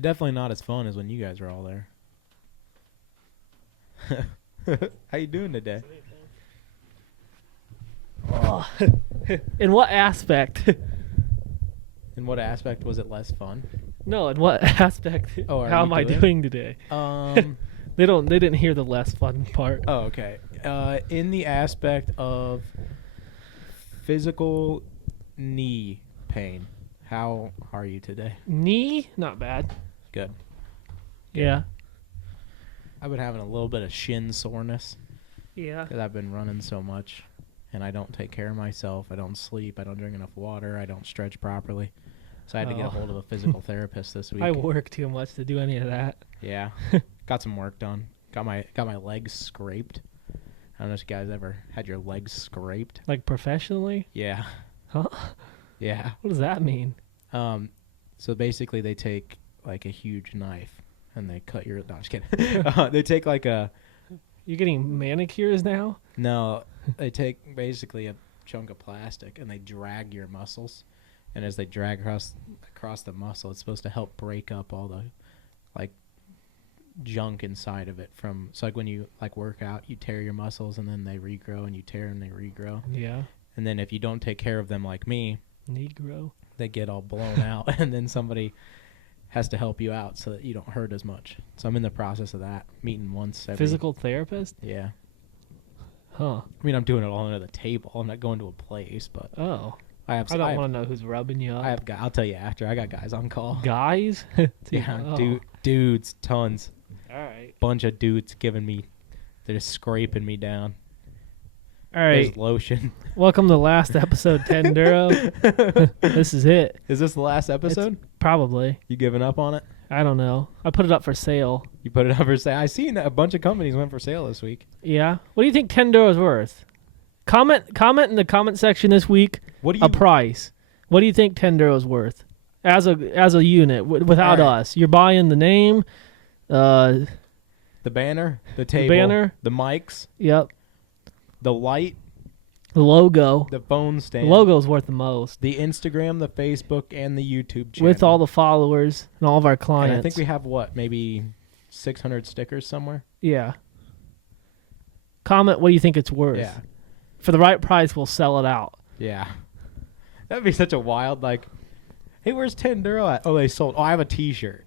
Definitely not as fun as when you guys were all there. How you doing today? Oh. In what aspect? In what aspect was it less fun? No, in what aspect? Oh, how am I doing today? They didn't hear the less fun part. Oh, okay. In the aspect of physical knee pain, how are you today? Knee? Not bad. Good. Yeah. I've been having a little bit of shin soreness Yeah. because I've been running so much, and I don't take care of myself. I don't sleep. I don't drink enough water. I don't stretch properly. So I had to get a hold of a physical therapist this week. I work too much to do any of that. Yeah. Got some work done. Got my legs scraped. I don't know if you guys ever had your legs scraped. Like professionally? Yeah. Huh? Yeah. What does that mean? So basically they take like a huge knife and they cut your... No, I'm just kidding. They take like a... You're getting manicures now? No, they take basically a chunk of plastic and they drag your muscles. And as they drag across the muscle, it's supposed to help break up all the like junk inside of it from... So like when you like work out, you tear your muscles and then they regrow, and you tear and they regrow. Yeah. And then if you don't take care of them like me, Negro. they get all blown out, and then somebody has to help you out so that you don't hurt as much. So I'm in the process of that, meeting once every... Physical therapist? Yeah. Huh. I mean, I'm doing it all under the table. I'm not going to a place, but... Oh. I don't want to know who's rubbing you up. I have guys. I'll tell you after. I got guys on call. Guys? Yeah, Oh. Dudes, tons. All right. Bunch of dudes giving me... They're just scraping me down. All right. There's lotion. Welcome to the last episode, Tenduro. This is it. Is this the last episode? Probably. You giving up on it? I don't know. I put it up for sale. You put it up for sale? I seen a bunch of companies went for sale this week. Yeah. What do you think Tenduro's worth? Comment in the comment section this week. What do you... A price. What do you think Tenduro's worth as a unit without All right. us? You're buying the name, The banner, the table, banner. the mics, Yep, the light, the logo. the phone The stand, logo's worth the most. the Instagram, the Facebook, and the YouTube channel. With all the followers and all of our and clients. I think we have what, maybe 600 stickers somewhere. Yeah. Comment what do you think it's worth. Yeah, For the right price, we'll sell it out. yeah. That'd be such a wild like. Hey, where's Tenduro at? Oh, they sold. Oh, I have a T-shirt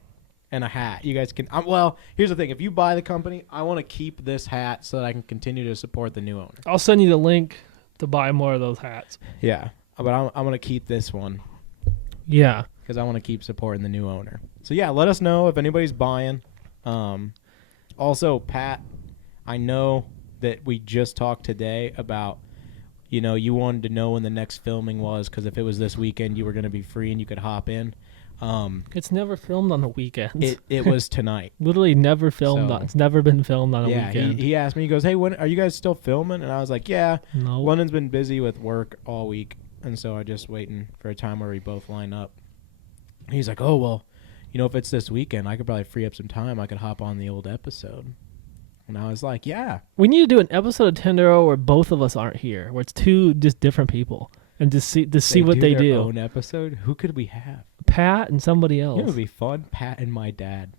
and a hat. You guys can. Well, here's the thing. If you buy the company, I want to keep this hat so that I can continue to support the new owner. I'll send you the link to buy more of those hats. Yeah, but I'm gonna keep this one. Yeah. Because I want to keep supporting the new owner. So, yeah, let us know if anybody's buying. Also, Pat, I know that we just talked today about, you wanted to know when the next filming was because if it was this weekend, you were going to be free and you could hop in. It's never filmed on the weekends. It was tonight. Literally never filmed. So, It's never been filmed on a Yeah, weekend. he asked me, he goes, hey, when are you guys still filming? And I was like, yeah. No. London's been busy with work all week, and so I'm just waiting for a time where we both line up. He's like, oh, well, if it's this weekend, I could probably free up some time. I could hop on the old episode. And I was like, yeah. We need to do an episode of Tenduro where both of us aren't here, where it's two just different people, and just see what they do. Own episode. Who could we have? Pat and somebody else. It would be fun. Pat and my dad.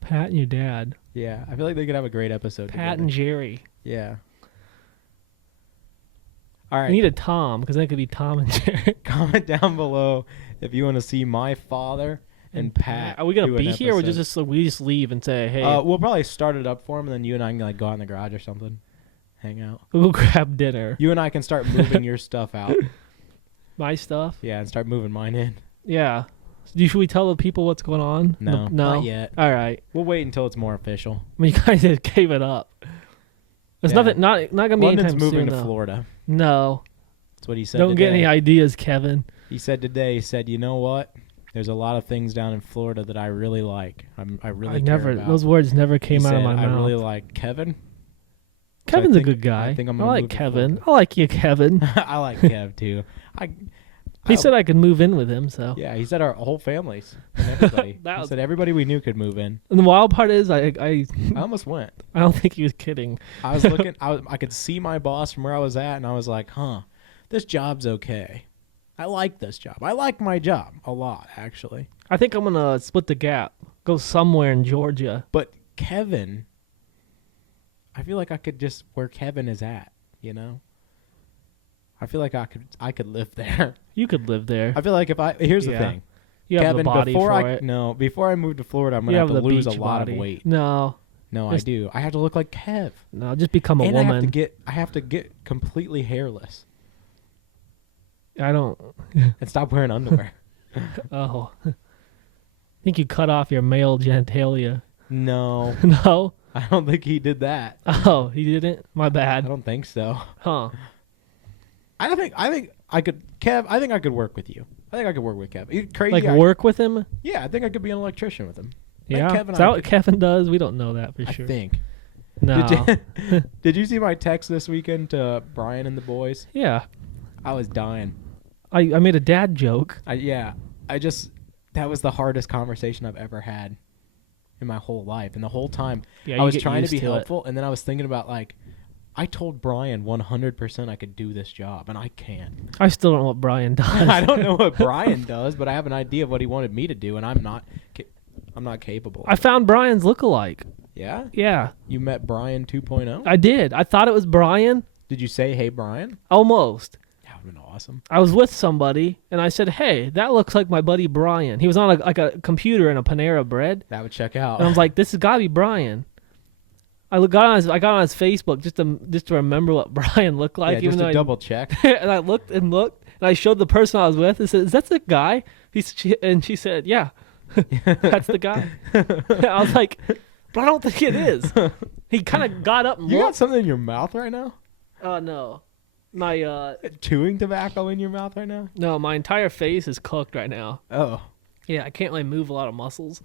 Pat and your dad. Yeah, I feel like they could have a great episode. Pat together. and Jerry. Yeah. All right. We need a Tom because that could be Tom and Jerry. Comment down below if you want to see my father and Pat. Are we gonna do be an here, or episode. we just leave and say, hey, We'll probably start it up for him, and then you and I can like go out in the garage or something, hang out. we'll grab dinner? You and I can start moving your stuff out. My stuff. Yeah, and start moving mine in. Yeah. Should we tell the people what's going on? No, no, not yet. All right. We'll wait until it's more official. I mean, you guys just gave it up. There's Yeah. nothing. Not gonna be London's anytime moving soon, to though. Florida. No. That's what he said. Don't get today. any ideas, Kevin. He said today. He said, you know what? There's a lot of things down in Florida that I really like. I really care about. Those words never He came out said, of my I mouth. really like Kevin. Kevin's So a good guy. I think I'm I gonna like move to Kevin. Florida. I like you, Kevin. I like Kev too. He said I could move in with him, so. Yeah, he said our whole families and everybody. That He was- said everybody we knew could move in. And the wild part is, I I almost went. don't think he was kidding. I was looking. I could see my boss from where I was at, and I was like, "Huh, this job's okay." I like this job. I like my job a lot, actually. I think I'm gonna split the gap. Go somewhere in Georgia. But Kevin, I feel like I could just where Kevin is at, you know? I feel like I could live there. You could live there. I feel like here's the thing. You have Kevin, the body before for it. before I move to Florida, I'm You going to have have to the lose a beach lot body. of weight. No, No, Just- I do. I have to look like Kev. no, just become a And woman. I have to get completely hairless I don't. and stop wearing underwear. Oh, I think you cut off your male genitalia. No, No. I don't think he did that. Oh, he didn't. My I bad. don't think so. Huh. I think I could, Kev. I think I could work with you. I think I could work with Kev. You crazy? Like work with him? Yeah, I think I could be an electrician with him. I think Yeah. Kev and Is that I what Kevin does? We don't know that for I sure. think. No. Did you see my text this weekend to Brian and the boys? Yeah. I was dying. I made a dad joke. That was the hardest conversation I've ever had in my whole life. And the whole time Yeah, I you was get trying to used be it. helpful. And then I was thinking about I told Brian 100% I could do this job and I can't. I still don't know what Brian does. I don't know what Brian does, but I have an idea of what he wanted me to do. And I'm not capable. I found Brian's lookalike. Yeah? Yeah, You met Brian 2.0? I did. I thought it was Brian. Did you say, hey, Brian? Almost. That would have been awesome. I was with somebody, and I said, hey, that looks like my buddy Brian. He was on a computer in a Panera Bread. That would check out. And I was like, this has got to be Brian. I got on his Facebook just to remember what Brian looked like. yeah, just to double check. And I looked, and I showed the person I was with. I said, is that the guy? And she said, yeah, that's the guy. I was like, but I don't think it is. He kind of got up and You got looked. something in your mouth right now? No. My Chewing tobacco in your mouth right now? no, my entire face is cooked right now. Oh. Yeah, I can't really move a lot of muscles.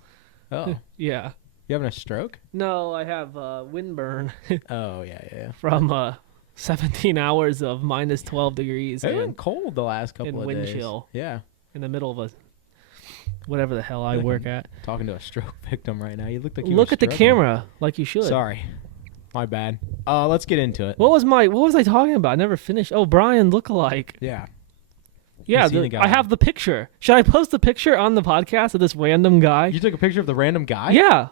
Oh. Yeah. You having a stroke? No, I have windburn Oh, yeah. from 17 hours of minus 12 degrees It's been and cold the last couple and of wind days. chill. Yeah. in the middle of a whatever the hell I Like work I'm at. Talking to a stroke victim right now. You look like you Look were at the struggling. camera like you should. Sorry. My bad. Let's get into it. What was I talking about? I never finished. Oh, Brian lookalike. Yeah. Yeah, seen the guy. I have the picture. Should I post the picture on the podcast of this random guy? You took a picture of the random guy? Yeah.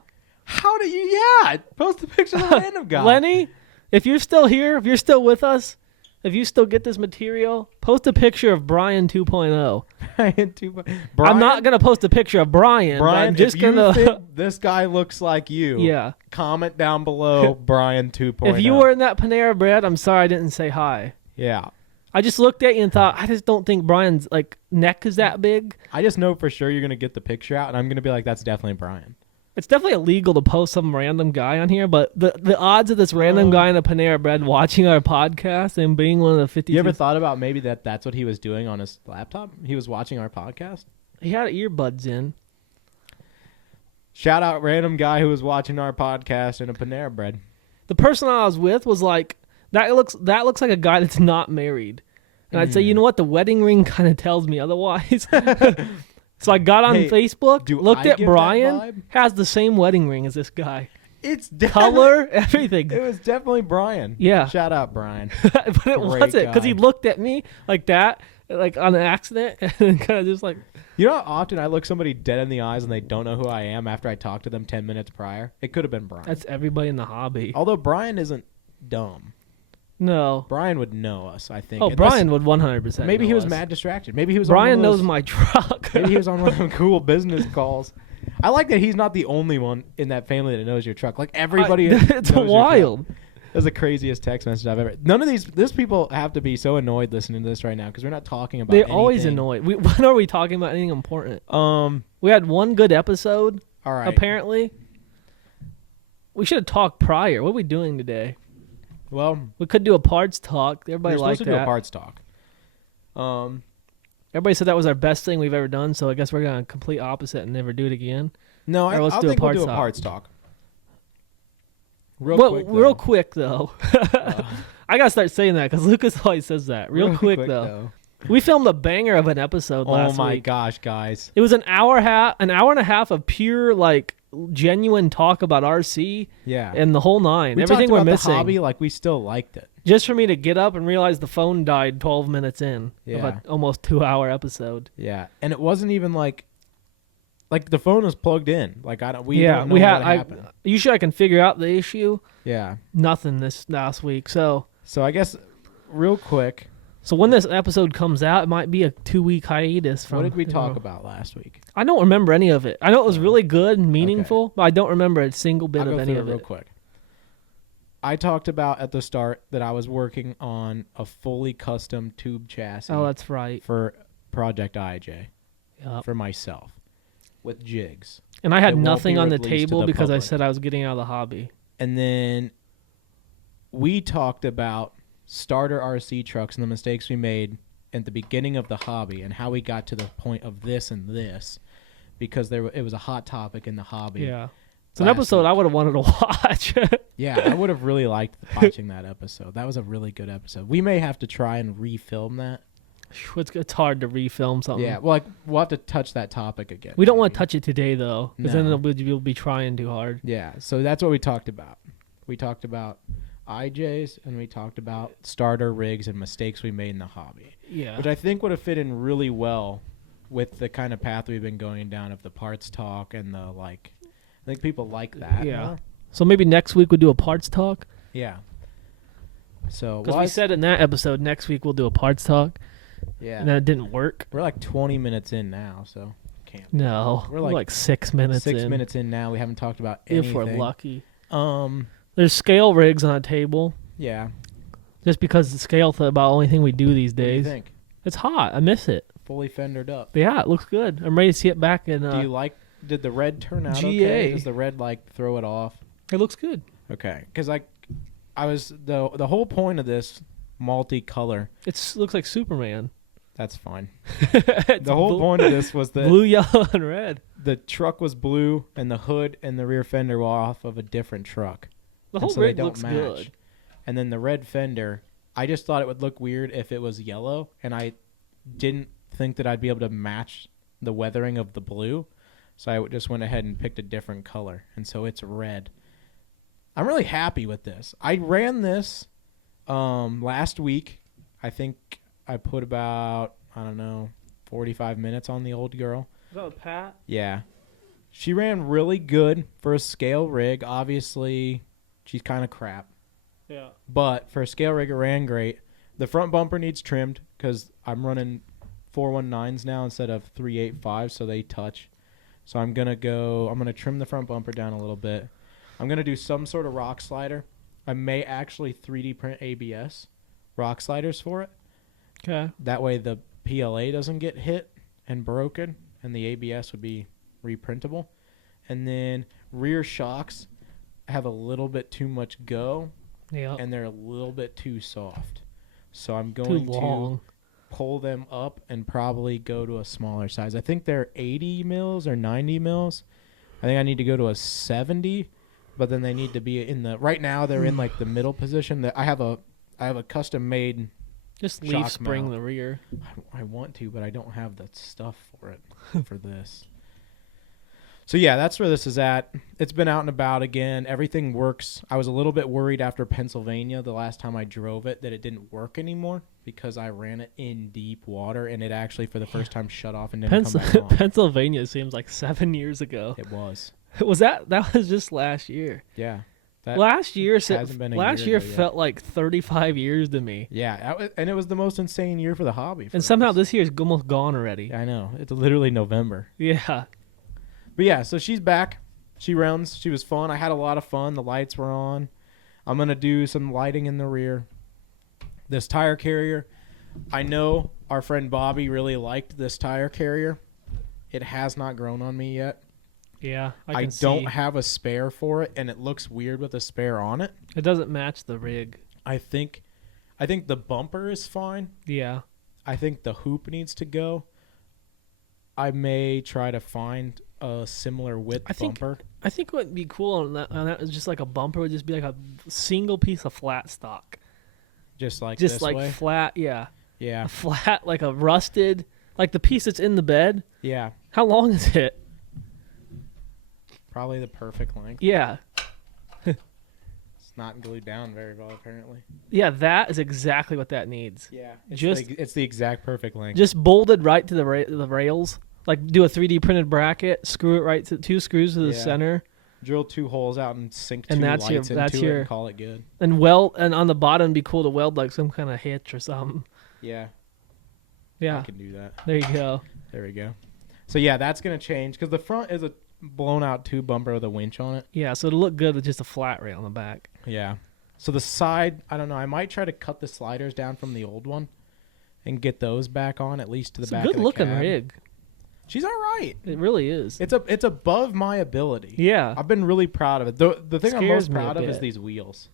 How do you? Yeah. Post a picture of the random guy. Lenny, if you're still here, if you're still with us, if you still get this material, post a picture of Brian 2.0. Brian, I'm not going to post a picture of Brian, but Brian, I'm just if you going to... think this guy looks like you, Yeah. comment down below Brian 2.0. If you were in that Panera Bread, I'm sorry I didn't say hi. Yeah. I just looked at you and thought, I just don't think Brian's neck is that big. I just know for sure you're going to get the picture out, and I'm going to be like, that's definitely Brian. It's definitely illegal to post some random guy on here, but the odds of this random guy in a Panera Bread watching our podcast and being one of the 50. You ever thought about maybe that's what he was doing on his laptop? He was watching our podcast? He had earbuds in. Shout out random guy who was watching our podcast in a Panera Bread. The person I was with was like, that looks like a guy that's not married. And I'd say, you know what? The wedding ring kind of tells me otherwise. So I got on Hey, Facebook, looked I at give that Brian, vibe? has the same wedding ring as this guy. It's Color, everything. It was definitely Brian. Yeah. Shout out Brian. But it Great wasn't, because he guy. looked at me like that, like on an accident, and kind of just like, You know how often I look somebody dead in the eyes and they don't know who I am after I talked to them 10 minutes prior? It could have been Brian. that's everybody in the hobby. Although Brian isn't dumb. No. Brian would know us, I think. Oh, Unless- Brian would 100%. Maybe know he was us. mad distracted. Maybe he was Brian on one of knows those- my truck. Maybe he was on one of them cool business calls. I like that he's not the only one in that family that knows your truck. Like everybody it's knows your wild. truck. That's the craziest text message I've ever. None of these people have to be so annoyed listening to this right now because we're not talking about. They're always anything. annoyed. When are we talking about anything important? All We had one good episode, right. apparently. We should have talked prior. What are we doing today? Well, We could do a parts talk. Everybody we're liked supposed to do a that. parts talk. Everybody said that was our best thing we've ever done, so I guess we're going to complete opposite and never do it again. No, I let's think do a we'll parts do a talk. parts talk. Real quick, though. I got to start saying that because Lucas always says that. Real quick, though. We filmed a banger of an episode last Oh my week. gosh, guys. It was an hour and a half of pure, genuine talk about RC Yeah. and the whole nine. we Everything talked we're about missing. the hobby like we still liked it. Just for me to get up and realize the phone died 12 minutes in of an almost 2-hour episode. Yeah, and it wasn't even like the phone was plugged in. Like don't know what happened. Usually I can figure out the issue. Yeah. Nothing this last week. So I guess real quick. So when this episode comes out, it might be a 2-week hiatus. What did we talk about last week? I don't remember any of it. I know it was really good and meaningful, but I don't remember a single bit of any of it. Real quick. I talked about at the start that I was working on a fully custom tube chassis. Oh, that's right. For Project IJ. Yep. For myself. With jigs. And I had nothing on the table because I said I was getting out of the hobby. And then we talked about starter RC trucks and the mistakes we made at the beginning of the hobby and how we got to the point of this and this because it was a hot topic in the hobby. Yeah. It's an episode I would have wanted to watch. Yeah, I would have really liked watching that episode. That was a really good episode. We may have to try and refilm that. It's hard to refilm something. Yeah, well, we'll have to touch that topic again. We don't want to touch it today, though, because then we'll be trying too hard. Yeah, so that's what we talked about. We talked about IJs, and we talked about starter rigs and mistakes we made in the hobby. Yeah. Which I think would have fit in really well with the kind of path we've been going down of the parts talk and the, like, I think people like that. Yeah. More. So maybe next week we'll do a parts talk? Yeah. So because we said in that episode, next week we'll do a parts talk. Yeah. And then it didn't work. We're like 20 minutes in now, so can't. No. We're like 6 minutes in. 6 minutes in now. We haven't talked about anything. If we're lucky. There's scale rigs on a table. Yeah. Just because the scale is about the only thing we do these days. What do you think? It's hot. I miss it. Fully fendered up. Yeah, it looks good. I'm ready to see it back in. Do you like? Did the red turn out GA. okay? Does the red throw it off? It looks good. Okay, because I was the whole point of this multicolor. It looks like Superman. That's fine. The whole point of this was that blue, yellow, and red. The truck was blue, and the hood and the rear fender were off of a different truck. The whole rig looks good. And then the red fender, I just thought it would look weird if it was yellow, and I didn't think that I'd be able to match the weathering of the blue. So I just went ahead and picked a different color, and so it's red. I'm really happy with this. I ran this last week. I think I put about, 45 minutes on the old girl. Is that with Pat? Yeah. She ran really good for a scale rig. Obviously, she's kind of crap. Yeah. But for a scale rig, it ran great. The front bumper needs trimmed because I'm running 419s now instead of 385s, so they touch. So I'm going to trim the front bumper down a little bit. I'm going to do some sort of rock slider. I may actually 3D print ABS rock sliders for it. Okay. That way the PLA doesn't get hit and broken, and the ABS would be reprintable. And then rear shocks have a little bit too much go, and they're a little bit too soft. So I'm going to pull them up and probably go to a smaller size. I think they're 80 mils or 90 mils. I think I need to go to a 70, but then they need to be in the right now they're in like the middle position. That I have a custom made just leaf spring mount. The rear. I want to, but I don't have the stuff for it for this. So yeah, that's where this is at. It's been out and about again. Everything works. I was a little bit worried after Pennsylvania the last time I drove it that it didn't work anymore because I ran it in deep water and it actually for the first time shut off and didn't come back on. Pennsylvania seems like 7 years ago. It was. Was that was just last year? Yeah. Last year felt like 35 years to me. Yeah, and it was the most insane year for the hobby. And somehow this year is almost gone already. I know. It's literally November. Yeah. But yeah, so she's back. She runs. She was fun. I had a lot of fun. The lights were on. I'm going to do some lighting in the rear. This tire carrier, I know our friend Bobby really liked this tire carrier. It has not grown on me yet. Yeah, I don't have a spare for it, and it looks weird with a spare on it. It doesn't match the rig. I think the bumper is fine. Yeah. I think the hoop needs to go. I may try to find a similar width bumper. I think what would be cool on that is just like a bumper would just be like a single piece of flat stock. Just like this way? Flat, yeah. Yeah. A flat, like a rusted, like the piece that's in the bed. Yeah. How long is it? Probably the perfect length. Yeah. not glued down very well, apparently. Yeah, that is exactly what that needs. Yeah, it's the exact perfect length. Just bolted right to the rails. Like do a 3D printed bracket, screw it right to 2 screws to the center. Drill 2 holes out and sink 2 And lights into it and call it good. And on the bottom it'd be cool to weld like some kind of hitch or something. Yeah. Yeah. I can do that. There you go. There we go. So yeah, that's gonna change because the front is a blown out tube bumper with a winch on it. Yeah, so it'll look good with just a flat rail on the back. Yeah. So the side, I don't know. I might try to cut the sliders down from the old one and get those back on at least to the back. It's a good looking cab. rig. She's all right. It really is. It's above my ability. Yeah. I've been really proud of it. The thing I'm Scares most me a proud of is bit. these wheels.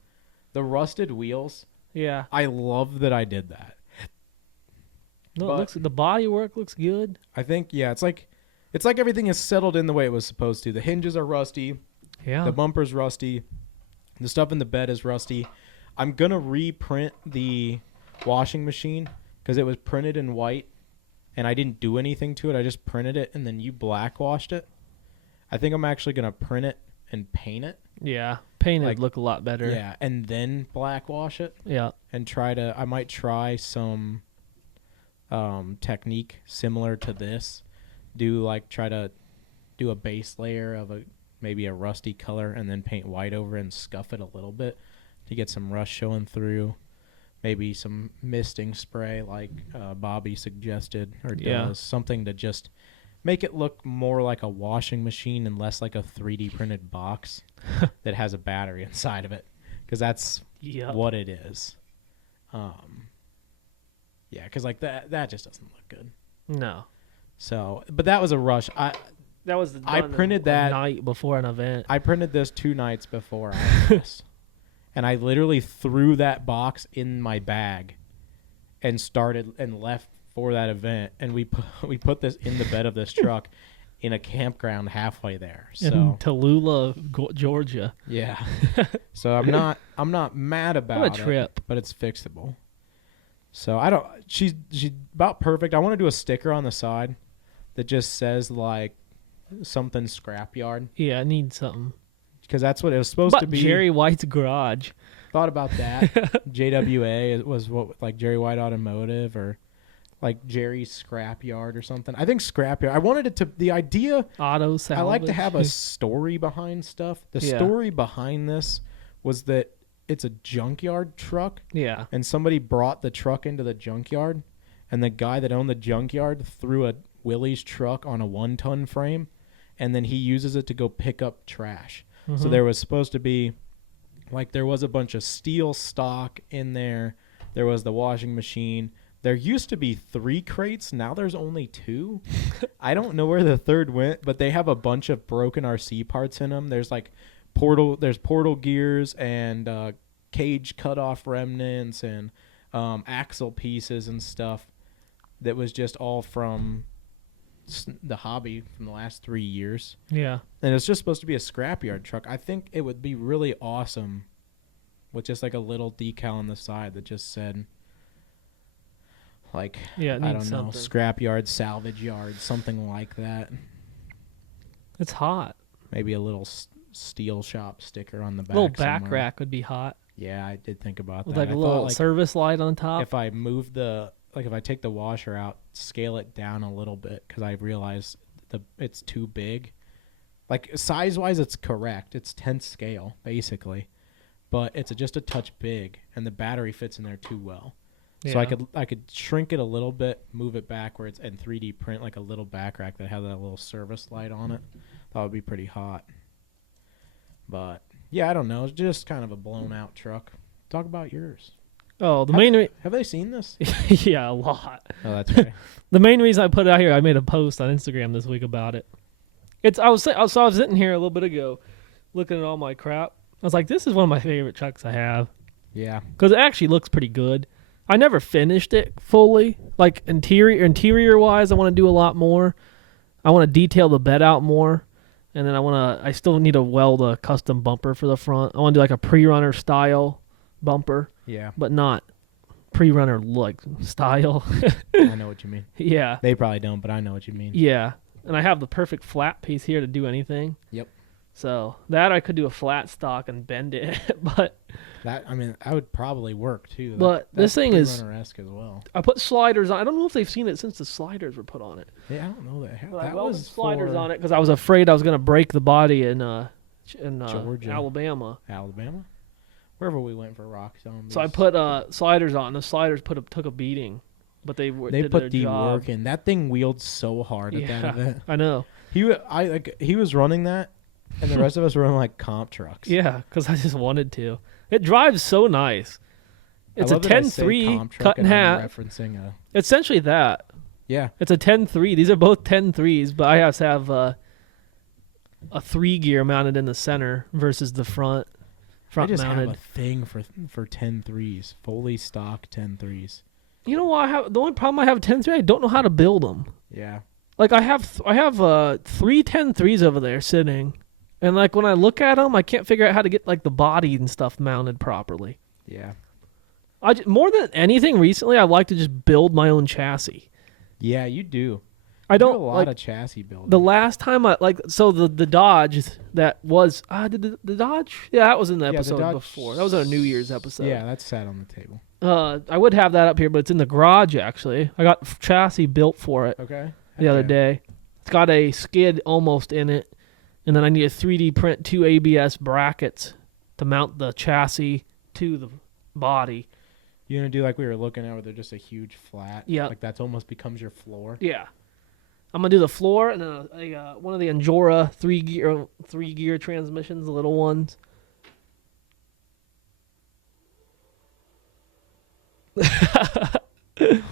The rusted wheels. Yeah. I love that I did that. No, But- it looks the body work looks good. I think it's like everything is settled in the way it was supposed to. The hinges are rusty. Yeah. The bumper's rusty. The stuff in the bed is rusty. I'm going to reprint the washing machine because it was printed in white and I didn't do anything to it. I just printed it and then you black washed it. I think I'm actually going to print it and paint it. Yeah. Painted Like- look a lot better. Yeah, and then black wash it Yeah. and I might try some technique similar to this. Try to do a base layer of maybe a rusty color and then paint white over it and scuff it a little bit to get some rust showing through. Maybe some misting spray like Bobby suggested or Yeah. does. Something to just make it look more like a washing machine and less like a 3D printed box that has a battery inside of it. Because that's what it is. Yeah, because like that just doesn't look good. No. So, but that was a rush. That was I printed that night before an event. I printed this 2 nights before I had this. And I literally threw that box in my bag and started and left for that event. And we put this in the bed of this truck in a campground halfway there. So in Tallulah, Georgia. yeah. So I'm not mad about What a trip. it, but it's fixable. So she's about perfect. I want to do a sticker on the side that just says like something scrapyard Yeah, I need something. because that's what it was supposed to be. Jerry White's garage. Thought about that. JWA was what like Jerry White Automotive or like Jerry's Scrapyard or something. I think Scrapyard. I wanted it to the idea. Auto salvage. I like to have a story behind stuff. The Yeah. story behind this was that it's a junkyard truck. Yeah. And somebody brought the truck into the junkyard, and the guy that owned the junkyard threw a Willys truck on a 1-ton frame, and then he uses it to go pick up trash. So there was supposed to be, like, there was a bunch of steel stock in there. There was the washing machine. There used to be 3 crates. Now there's only 2. I don't know where the third went, but they have a bunch of broken RC parts in them. There's like portal gears and cage cutoff remnants and axle pieces and stuff that was just all from the hobby from the last 3 years. Yeah. And it's just supposed to be a scrapyard truck. I think it would be really awesome with just like a little decal on the side that just said like, Yeah, it I needs don't know, something. scrapyard, salvage yard, something like that. It's hot. Maybe a little steel shop sticker on the back. A little back somewhere. rack would be hot. Yeah, I did think about With that. like I a thought, little like, service light on top. if I move if I take the washer out, scale it down a little bit because I realize it's too big. Like size wise, it's correct. It's 10th scale basically, but it's just a touch big, and the battery fits in there too well. So I could shrink it a little bit, move it backwards, and 3D print like a little back rack that has that little service light on it. That would be pretty hot. But yeah, I don't know. It's just kind of a blown out truck. Talk about yours. Oh, the main Have they seen this? yeah, a lot. Oh, that's right. The main reason I put it out here, I made a post on Instagram this week about it. I was sitting here a little bit ago, looking at all my crap. I was like, this is one of my favorite trucks I have Yeah. because it actually looks pretty good. I never finished it fully. Like interior wise, I want to do a lot more. I want to detail the bed out more, and then I still need to weld a custom bumper for the front. I want to do like a pre-runner style bumper, Yeah. but not pre-runner like style. I know what you mean. Yeah. They probably don't, but I know what you mean. Yeah. And I have the perfect flat piece here to do anything. Yep. So that I could do a flat stock and bend it, but That would probably work too. But this thing is- runner-esque as well. I put sliders on. I don't know if they've seen it since the sliders were put on it. Yeah, I don't know that. But I That welded was sliders on it because I was afraid I was going to break the body in Georgia. Alabama. Alabama, wherever we went for rock zombies. So I put sliders on. The sliders took a beating, but they did put their the job. work in. That thing wheeled so hard at that event. I know. He was running that, and the rest of us were running like comp trucks. Yeah, because I just wanted to. It drives so nice. It's I a love that I say 10.3 comp truck cut in and I'm half. referencing a Essentially that. yeah. It's a 10.3. These are both 10.3s, but I have to have a 3-gear mounted in the center versus the front I just mounted. have a thing for 10.3s, fully stock 10.3s. You know what? The only problem I have with 10.3, I don't know how to build them. Yeah. Like I have 3 10.3s over there sitting, and like when I look at them, I can't figure out how to get like the body and stuff mounted properly. Yeah. More than anything recently, I like to just build my own chassis. Yeah, you do. I You do don't a lot like of chassis building. the last time the Dodge that was did the Dodge, yeah, that was in the the episode Dodge- before. That was our New Year's episode. Yeah, that's sat on the table. I would have that up here, but it's in the garage actually. I got chassis built for it Okay. the other day. It's got a skid almost in it, and then I need a 3D print 2 ABS brackets to mount the chassis to the body. You're gonna do like we were looking at, where they're just a huge flat. Yeah. Like that's almost becomes your floor. Yeah. I'm gonna do the floor and then one of the Angora 3-gear transmissions, the little ones.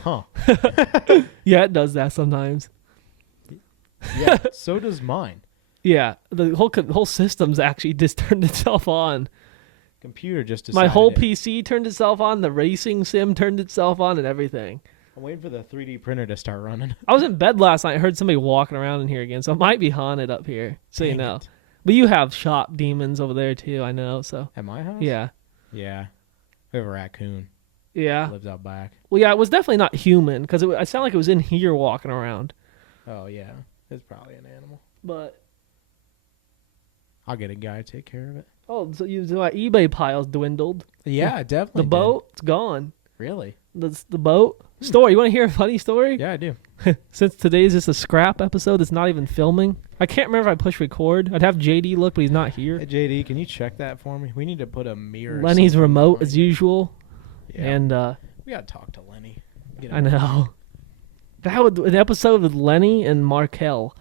Huh. Yeah, it does that sometimes. Yeah. So does mine. Yeah, the whole system's actually just turned itself on. Computer just decided My whole it. PC turned itself on. The racing sim turned itself on, and everything. I'm waiting for the 3D printer to start running. I was in bed last night. I heard somebody walking around in here again, so it might be haunted up here. So you Dang know. it. But you have shop demons over there too. I know. So At my house? yeah, Yeah. We have a raccoon. yeah. Lives out back. Well, yeah. It was definitely not human because I sound like it was in here walking around. Oh yeah. It's probably an animal. But I'll get a guy to take care of it. oh, so my eBay pile's dwindled. Yeah, definitely. The boat, it's gone. Really? The boat story. You want to hear a funny story? Yeah, I do. Since today's just a scrap episode, it's not even filming. I can't remember if I pushed record. I'd have JD look, but he's not here. Hey, JD, can you check that for me? We need to put a mirror. or Lenny's something remote behind as it. usual, Yeah. and We gotta talk to Lenny. Get I him- know that would an episode with Lenny and Markel.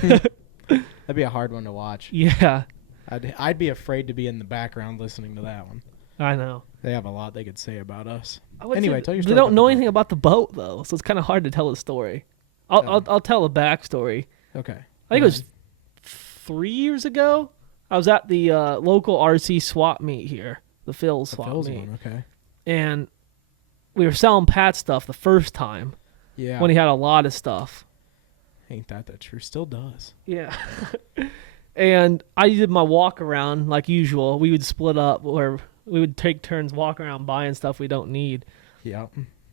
That'd be a hard one to watch. Yeah, I'd be afraid to be in the background listening to that one. I know. They have a lot they could say about us. I would Anyway, say tell your they story don't about know the anything about the boat though, so it's kind of hard to tell the story. I'll tell a backstory. Okay. I think it was 3 years ago. I was at the local RC swap meet here, the Phil's swap Phil's meet, one, okay. and we were selling Pat stuff the first time Yeah. when he had a lot of stuff. Ain't that the truth? Still does. Yeah. And I did my walk around like usual. We would split up where we would take turns walking around buying stuff we don't need. Yeah.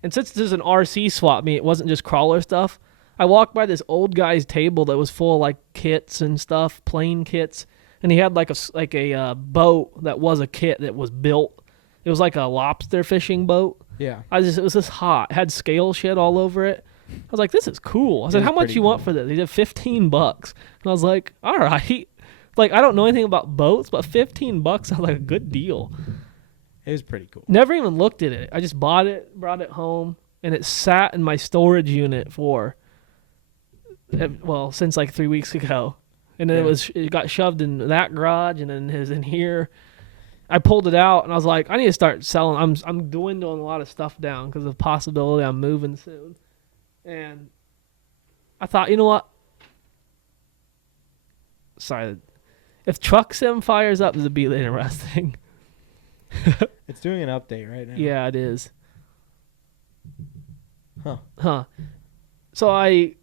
And since there's an RC swap meet, it wasn't just crawler stuff. I walked by this old guy's table that was full of like kits and stuff, plane kits, and he had like a boat that was a kit that was built. It was like a lobster fishing boat. Yeah. It was just hot. It had scale shit all over it. I was like, this is cool. I It said, is how much pretty you want cool. for this? He said $15. And I was like, all right. Like, I don't know anything about boats, but $15 sounds like a good deal. It was pretty cool. Never even looked at it. I just bought it, brought it home, and it sat in my storage unit since like 3 weeks ago. And then Yeah. it got shoved in that garage, and then it was in here. I pulled it out, and I was like, I need to start selling. I'm dwindling a lot of stuff down because of the possibility I'm moving soon. And I thought, you know what? Sorry. If Truck Sim fires up, this would be interesting. It's doing an update right now. Yeah, it is. Huh. So I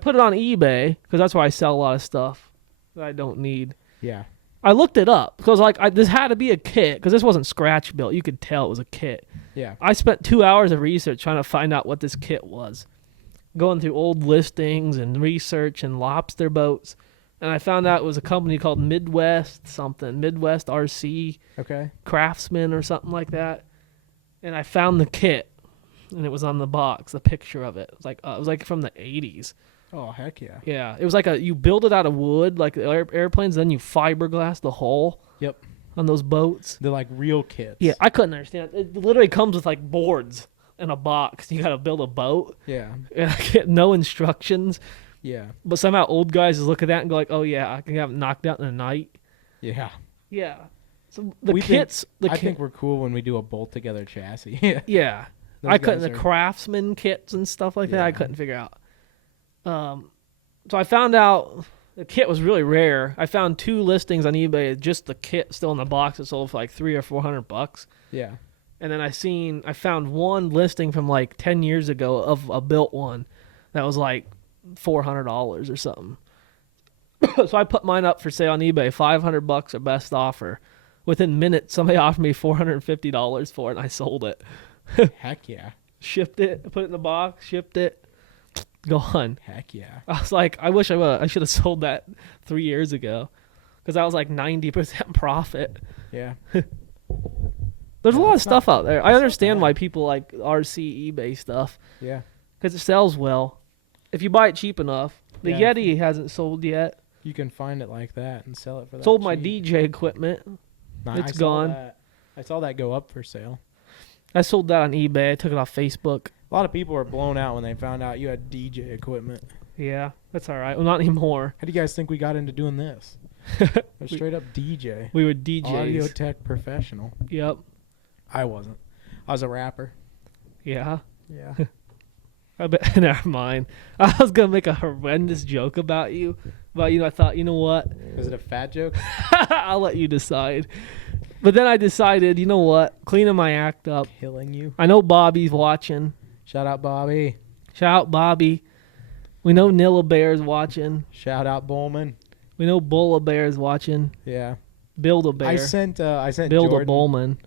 put it on eBay because that's where I sell a lot of stuff that I don't need. Yeah. I looked it up because this had to be a kit because this wasn't scratch built. You could tell it was a kit. Yeah. I spent 2 hours of research trying to find out what this kit was, going through old listings and research and lobster boats. and I found out it was a company called Midwest RC Okay. Craftsman or something like that. And I found the kit, and it was on the box, the picture of it. It was like from the 80s. Oh, heck yeah. Yeah, it was like you build it out of wood, like airplanes, then you fiberglass the hull. Yep. On those boats. They're like real kits. Yeah, I couldn't understand. It literally comes with like boards in a box. You got to build a boat. Yeah. And I get no instructions. Yeah. But somehow old guys just look at that and go like, "Oh yeah, I can have it knocked out in a night." Yeah. Yeah. So the kits. I think we're cool when we do a bolt together chassis. Yeah. Those I couldn't. guys The are- Craftsman kits and stuff like that. I Yeah. couldn't figure out. So I found out the kit was really rare. I found 2 listings on eBay, just the kit still in the box. It sold for like $300 or $400. Yeah. And then I found one listing from like 10 years ago of a built one that was like $400 or something. So I put mine up for sale on eBay, $500 or best offer. Within minutes, somebody offered me $450 for it, and I sold it. Heck yeah. Shipped it, put it in the box, shipped it, gone. Heck yeah. I was like, I wish I should have sold that 3 years ago, because I was like 90% profit. Yeah. There's a Yeah, lot of it's stuff out there. I not understand bad. why people like RC eBay stuff, Yeah. because it sells well. If you buy it cheap enough. The Yeah. Yeti hasn't sold yet. You can find it like that and sell it for that. Sold my cheap. DJ equipment. Nah, it's I saw gone. that. I saw that go up for sale. I sold that on eBay. I took it off Facebook. A lot of people were blown out when they found out you had DJ equipment. Yeah, that's all right. Well, not anymore. How do you guys think we got into doing this? We're straight up DJ. We were DJs. Audio tech professional. Yep. I wasn't. I was a rapper. Yeah. Yeah. I bet. Never mind. I was gonna make a horrendous joke about you, but I thought, you know what? Is it a fat joke? I'll let you decide. But then I decided, you know what? Cleaning my act up. Killing you. I know Bobby's watching. Shout out Bobby. Shout out Bobby. We know Nilla Bear's watching. Shout out Bowman. We know Bulla Bear's watching. Yeah. Build a bear. I sent Build Jordan. a Bowman.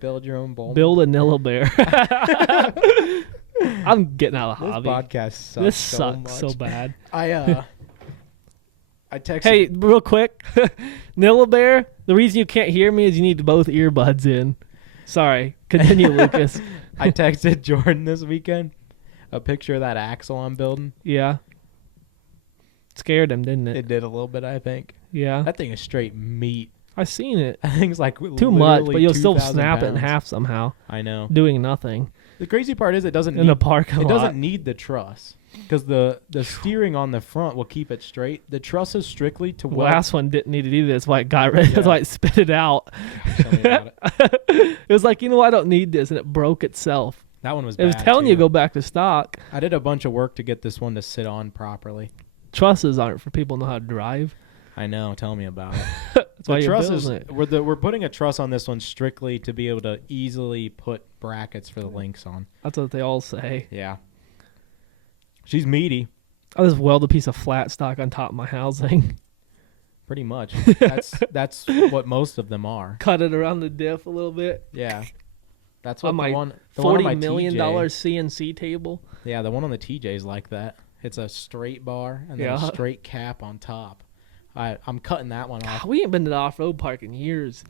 Build your own Bowman. Build a Nilla Bear. I'm getting out of the This hobby. podcast sucks. This so sucks much. so bad. I texted. Hey, real quick, Nilla Bear. The reason you can't hear me is you need both earbuds in. Sorry. Continue, Lucas. I texted Jordan this weekend a picture of that axle I'm building. Yeah. Scared him, didn't it? It did a little bit, I think. Yeah. That thing is straight meat. I seen it. That thing's like Too much, but you'll still 2,000 snap it in pounds. half somehow, I know. doing nothing The crazy part is it doesn't in the need, parking it lot. doesn't need the truss because the steering on the front will keep it straight. The truss is strictly to The weld. last one didn't need it either. That's why it got rid. That's Yeah. why it spit it out. Tell me about it. It was like, I don't need this, and it broke itself. That one was It was bad, telling too. you go back to stock. I did a bunch of work to get this one to sit on properly. Trusses aren't for people who know how to drive. I know. Tell me about it. That's why The you're truss building is it. we're putting a truss on this one strictly to be able to easily put brackets for the links on. That's what they all say. Yeah. She's meaty, I just weld a piece of flat stock on top of my housing. pretty much. That's what most of them are. Cut it around the diff a little bit. Yeah. That's what On my the one on my $40 million TJ CNC table. Yeah, the one on the TJ is like that. It's a straight bar and then Yeah. a straight cap on top. I'm cutting that one off. God, we ain't been to the off-road park in years.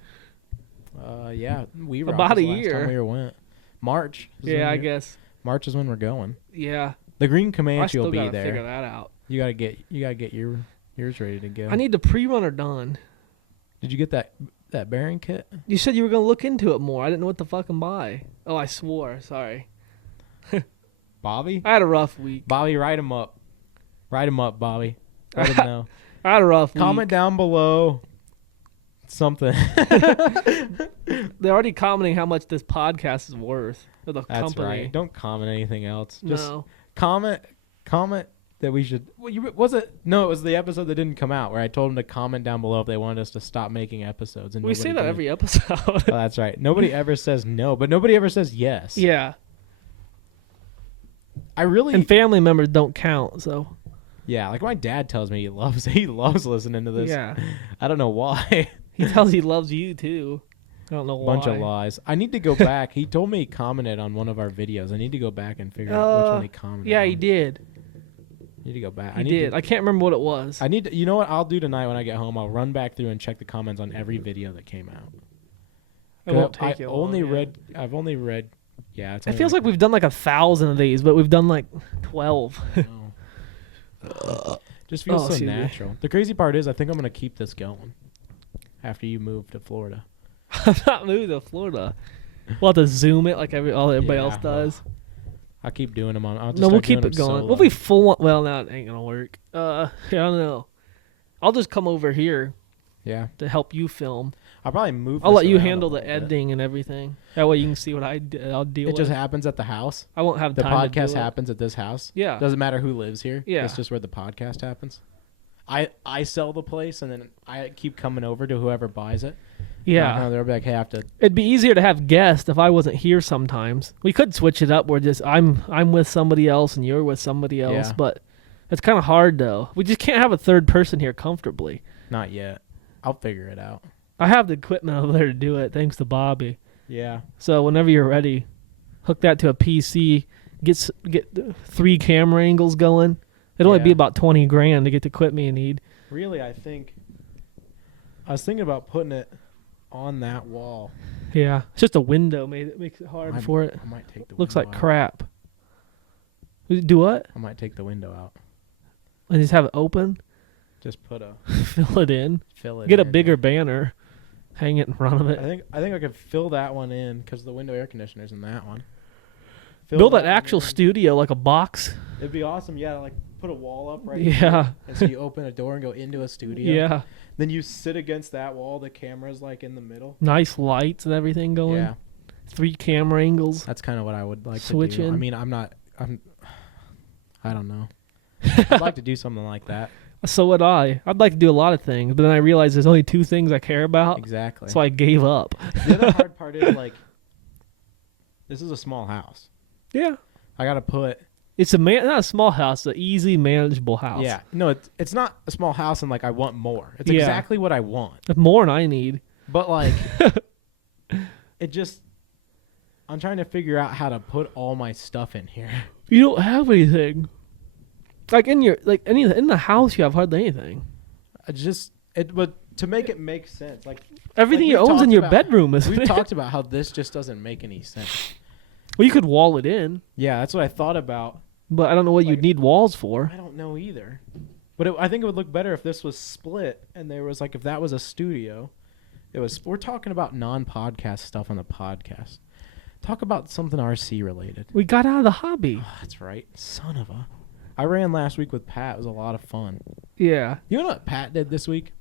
Yeah, we were About a last year. time we went. March. is Yeah, when I we're- guess. March is when we're going. Yeah. The green I Comanche still will be gotta there. figure that out. You gotta get yours ready to go. I need the pre-runner done. Did you get that bearing kit? You said you were gonna look into it more. I didn't know what to fucking buy. Oh, I swore. Sorry. Bobby? I had a rough week. Bobby, write him up. Write him up, Bobby. Let him know. I had a rough Comment week. down below something. They're already commenting how much this podcast is worth. Or the That's company. right. Don't comment anything else. Just No. comment that we should. Well, was it? No, it was the episode that didn't come out where I told them to comment down below if they wanted us to stop making episodes. And We say nobody that did. every episode. Oh, that's right. Nobody ever says no, but nobody ever says yes. Yeah. I really. And family members don't count, so. Yeah, like my dad tells me he loves listening to this. Yeah. I don't know why. He tells he loves you, too. I don't know why. Bunch of lies. I need to go back. He told me he commented on one of our videos. I need to go back and figure out which one he commented Yeah, on. he did. I need to go back. He did. I can't remember what it was. I need to, you know what I'll do tonight when I get home? I'll run back through and check the comments on every video that came out. It won't take you long, I've only read. Yeah, it feels like we've done like 1,000 of these, but we've done like 12. Just feels so natural. The crazy part is, I think I'm gonna keep this going after you move to Florida. I'm not moving to Florida. We'll have to zoom it like everybody else does. I'll keep doing them on. We'll keep it going. We'll be full. Well, no, it ain't gonna work. I don't know. I'll just come over here. Yeah. To help you film. I'll probably move. I'll let you handle the editing and everything. That way you can see what I'll deal with. It just happens at the house. I won't have the time. The podcast happens at this house. Yeah. Doesn't matter who lives here. Yeah. It's just where the podcast happens. I sell the place and then I keep coming over to whoever buys it. Yeah. They'll be like, hey, I have to. It'd be easier to have guests if I wasn't here sometimes. We could switch it up where just I'm with somebody else and you're with somebody else, but it's kind of hard though. We just can't have a third person here comfortably. Not yet. I'll figure it out. I have the equipment over there to do it, thanks to Bobby. Yeah. So whenever you're ready, hook that to a PC, get 3 camera angles going. It'd only be about $20,000 to get the equipment you need. Really, I was thinking about putting it on that wall. Yeah, it's just a window makes it hard for it. I might take the Looks window like out. crap. Do what? I might take the window out. And just have it open? Just put a fill it in. Fill it. Get a bigger banner. Hang it in front of it. I think I could fill that one in because the window air conditioner's in that one. Build an actual studio, like a box. It'd be awesome. Yeah, like put a wall up right here. Yeah. And so you open a door and go into a studio. Yeah. Then you sit against that wall. The camera's like in the middle. Nice lights and everything going. Yeah. 3 camera angles. That's kind of what I would like Switch to do. in. I mean, I don't know. I'd like to do something like that. So would I. I'd like to do a lot of things, but then I realized there's only 2 things I care about. Exactly. So I gave up. The other hard part is, like, this is a small house. Yeah. I got to put... It's not a small house, it's an easy, manageable house. Yeah. No, it's not a small house and, like, I want more. It's exactly what I want. It's more than I need. But, like, it just... I'm trying to figure out how to put all my stuff in here. You don't have anything. Like in the house, you have hardly anything. But to make it make sense, like everything you own's in your bedroom. We've talked about how this just doesn't make any sense. Well, you could wall it in. Yeah, that's what I thought about. But I don't know what you'd need walls for. I don't know either. But I think it would look better if this was split and there was like if that was a studio. We're talking about non-podcast stuff on the podcast. Talk about something RC related. We got out of the hobby. Oh, that's right. Son of a. I ran last week with Pat. It was a lot of fun. Yeah. You know what Pat did this week?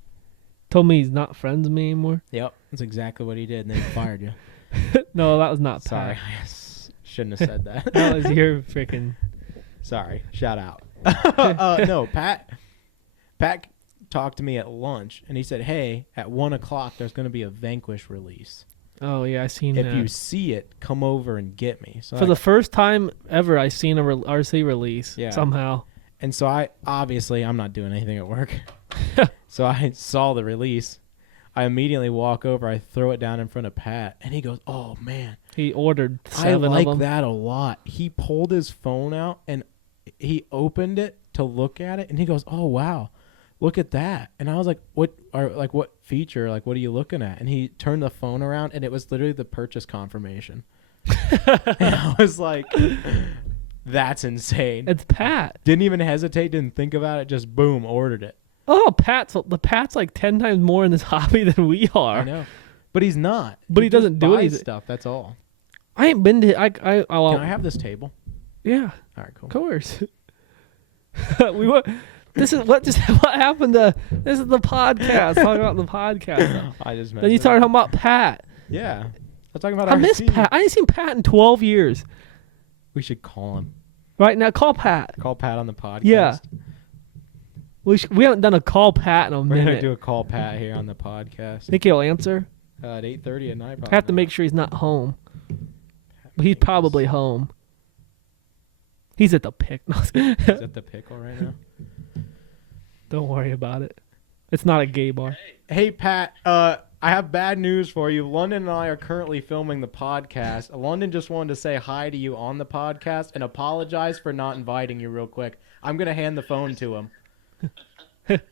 Told me he's not friends with me anymore. Yep. That's exactly what he did, and then he fired you. No, that was not Pat. Sorry. I shouldn't have said that. That was your freaking... Sorry. Shout out. No, Pat talked to me at lunch, and he said, hey, at 1 o'clock, there's going to be a Vanquish release. Oh, yeah, I seen that. If you see it, come over and get me. So For the first time ever, I seen a RC release somehow. And so I'm not doing anything at work. So I saw the release. I immediately walk over. I throw it down in front of Pat, and he goes, oh, man. He ordered 7 of them. I like that a lot. He pulled his phone out, and he opened it to look at it, and he goes, oh, wow. Look at that. And I was like, what feature? Like, what are you looking at? And he turned the phone around, and it was literally the purchase confirmation. And I was like, that's insane. It's Pat. Didn't even hesitate, didn't think about it, just boom, ordered it. Oh, Pat's like 10 times more in this hobby than we are. I know. But he's not. But he doesn't do anything. Stuff, that's all. I ain't been to... Can I have this table? Yeah. All right, cool. Of course. This is what happened to... This is the podcast. Talking about the podcast. Then you started talking about Pat. Yeah. I'm talking about I miss Pat. I ain't seen Pat in 12 years. We should call him. Right now, call Pat. Call Pat on the podcast. Yeah. We haven't done a call Pat in a minute. We're going to do a call Pat here on the podcast. Think he'll answer? At 8:30 at night. I have to make sure he's not home. But he's probably home. He's at the pick. He's at the pickle right now. Don't worry about it. It's not a gay bar. Hey Pat, I have bad news for you. London and I are currently filming the podcast. London just wanted to say hi to you on the podcast and apologize for not inviting you real quick. I'm gonna hand the phone to him.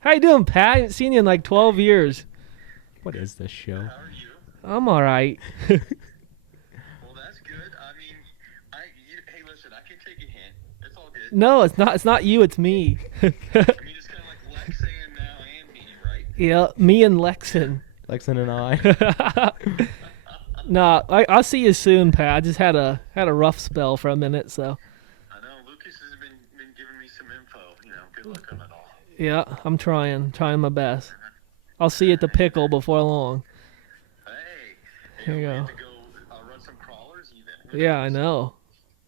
How you doing, Pat? I haven't seen you in like 12 years. What is this show? How are you? I'm all right. Well, that's good. I mean, hey, listen, I can take a hint. It's all good. No, it's not. It's not you. It's me. I mean, it's kind of like Lex saying now and me, right? Yeah, me and Lexon. Lexon and I. Nah, I'll see you soon, Pat. I just had a rough spell for a minute, so I know Lucas has been giving me some info. Good luck on it all. yeah, I'm trying my best. I'll see you at the pickle before long. Hey, Here you we go. have to go run some crawlers even. Yeah, I know.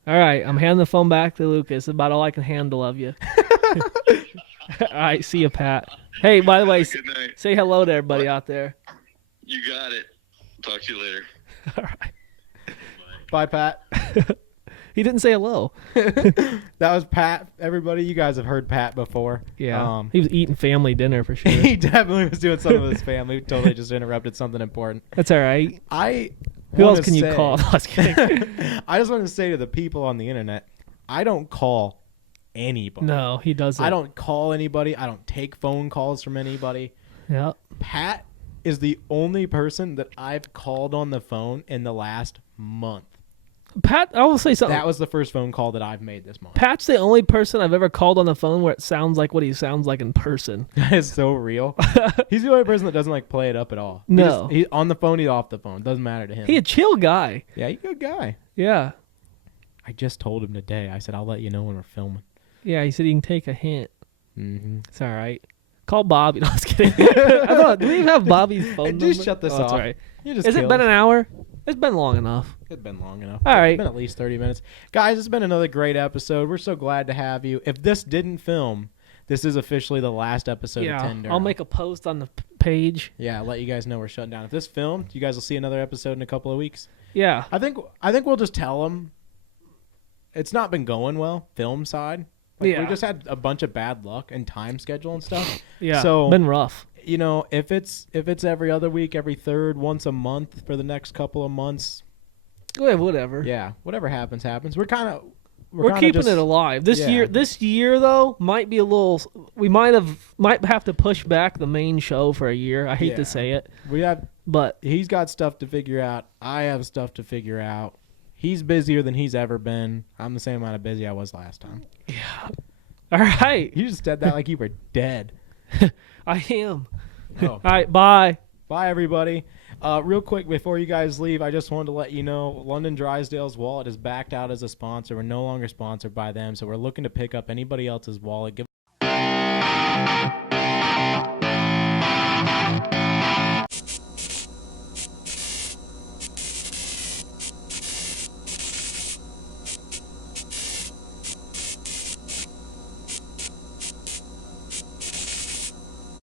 All right, I'm handing the phone back to Lucas. About all I can handle of you. All right, see you, Pat. Hey, by the way, Good night. say hello to everybody out there. You got it. Talk to you later. All right. Bye, Pat. He didn't say hello. That was Pat. Everybody, you guys have heard Pat before. Yeah, he was eating family dinner for sure. He definitely was doing something with his family. We totally just interrupted something important. That's all right. Who Wanna else can you say- call? No, I was kidding. I just want to say to the people on the internet, I don't call anybody. No, he doesn't. I don't call anybody. I don't take phone calls from anybody. Yeah. Pat is the only person that I've called on the phone in the last month. Pat, I will say something. That was the first phone call that I've made this month. Pat's the only person I've ever called on the phone where it sounds like what he sounds like in person. That is so real. He's the only person that doesn't like play it up at all. No. He's on the phone, he's off the phone. Doesn't matter to him. He a chill guy. Yeah, he's a good guy. Yeah. I just told him today. I said, I'll let you know when we're filming. Yeah, he said he can take a hint. Mm-hmm. It's all right. Call Bobby. No, I was kidding. I thought, do we even have Bobby's phone number? Just shut this Oh, that's off. all right. You just Has it killed been us. an hour? It's been long enough. It's been long enough. All right. It's been at least 30 minutes. Guys, it's been another great episode. We're so glad to have you. If this didn't film, this is officially the last episode of 10 I'll make a post on the page. Yeah, I'll let you guys know we're shutting down. If this filmed, you guys will see another episode in a couple of weeks. Yeah. I think we'll just tell them it's not been going well, film side. We just had a bunch of bad luck and time schedule and stuff. Yeah. So been rough. If it's every other week, every third, once a month for the next couple of months, Yeah, whatever. yeah, whatever happens, happens. We're We're keeping it alive. This year though might be a little. We might have to push back the main show for a year. I hate Yeah. to say it, But he's got stuff to figure out. I have stuff to figure out. He's busier than he's ever been. I'm the same amount of busy I was last time. all right. You just said that like you were dead. I am. Oh. All right. Bye. Bye, everybody. Real quick, before you guys leave, I just wanted to let you know London Drysdale's wallet is backed out as a sponsor. We're no longer sponsored by them, so we're looking to pick up anybody else's wallet. Give